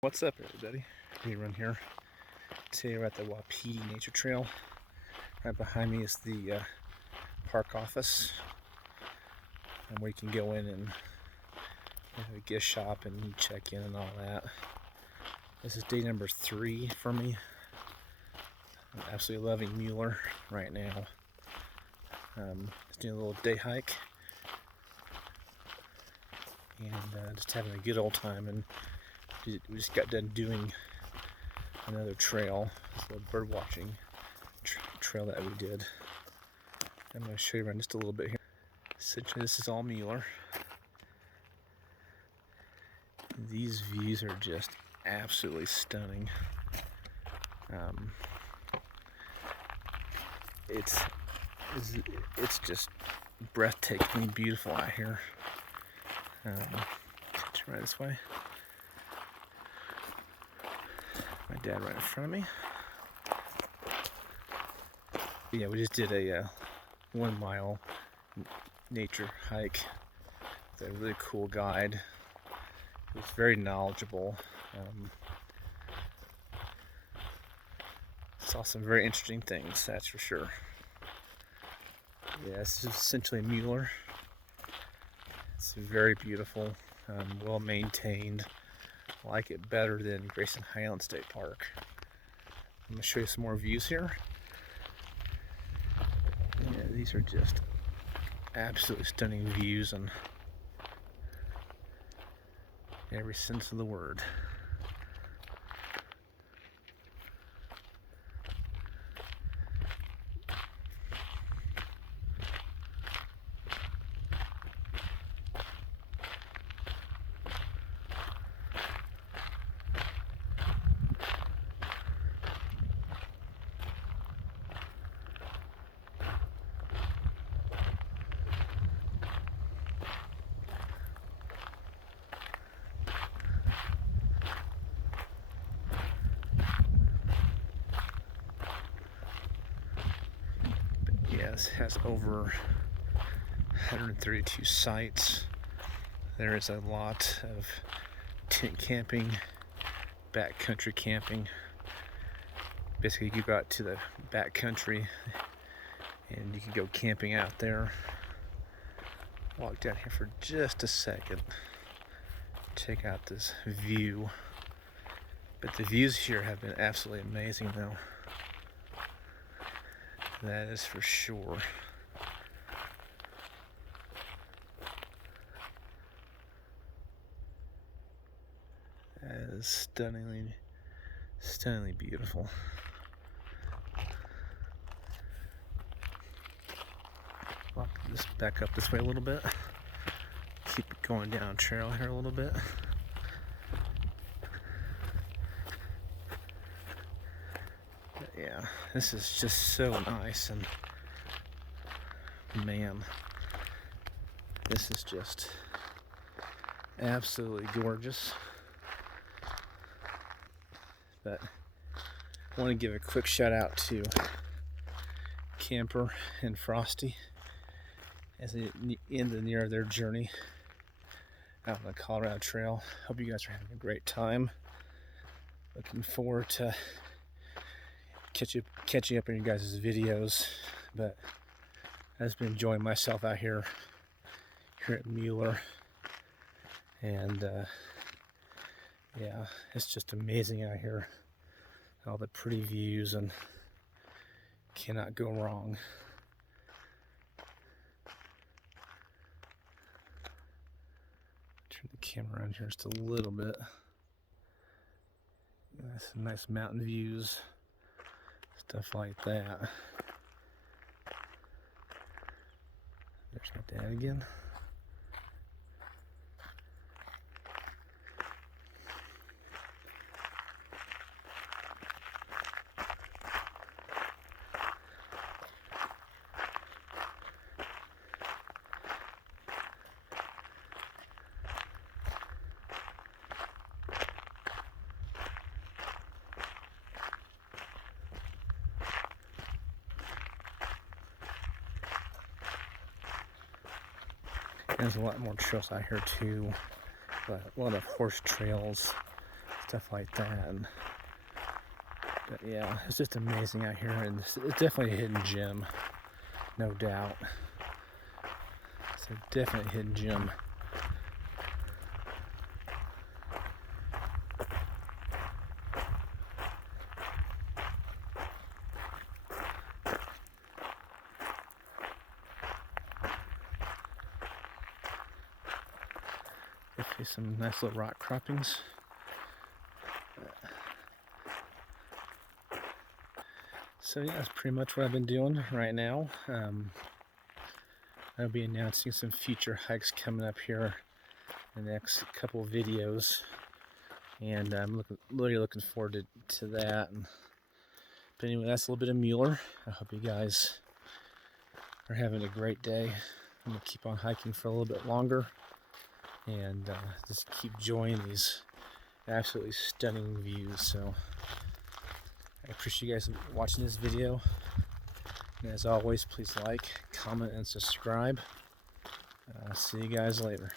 What's up, everybody? Rerun here. Today we're at the Wapiti Nature Trail. Right behind me is the park office, and where you can go in and have a gift shop and check in and all that. This is day number 3 for me. I'm absolutely loving Mueller right now. Just doing a little day hike and just having a good old time. And we just got done doing another trail, this little bird watching trail that we did. I'm going to show you around just a little bit here. This is all Mueller. These views are just absolutely stunning. It's just breathtakingly beautiful out here. Turn right this way. My dad right in front of me. But yeah, we just did a 1 mile nature hike with a really cool guide. He was very knowledgeable. Saw some very interesting things, that's for sure. Yeah, this is essentially Mueller. It's very beautiful, well maintained. I like it better than Grayson Highland State Park. I'm going to show you some more views here. Yeah, these are just absolutely stunning views in every sense of the word. Yes, has over 132 sites. There is a lot of tent camping, backcountry camping. Basically, you go out to the backcountry and you can go camping out there. Walk down here for just a second. Check out this view. But the views here have been absolutely amazing, though. That is for sure. That is stunningly beautiful. Walk this back up this way a little bit. Keep it going down trail here a little bit. But yeah, this is just so nice, and man, this is just absolutely gorgeous. But I want to give a quick shout out to Camper and Frosty as they end the near their journey out on the Colorado Trail. Hope you guys are having a great time. Looking forward to catching up on you guys' videos. But I've just been enjoying myself out here at Mueller, and yeah, it's just amazing out here. All the pretty views, and cannot go wrong. Turn the camera around here just a little bit. Some nice mountain views, stuff like that. There's my dad again. There's a lot more trails out here too, but a lot of horse trails, stuff like that. But yeah, it's just amazing out here, and it's definitely a hidden gem, no doubt. It's a definite hidden gem. Definitely some nice little rock croppings. So yeah, that's pretty much what I've been doing right now. I'll be announcing some future hikes coming up here in the next couple of videos, and I'm really looking forward to that. But anyway, that's a little bit of Mueller. I hope you guys are having a great day. I'm gonna keep on hiking for a little bit longer, and just keep enjoying these absolutely stunning views. So I appreciate you guys watching this video, and as always, please like, comment, and subscribe. See you guys later.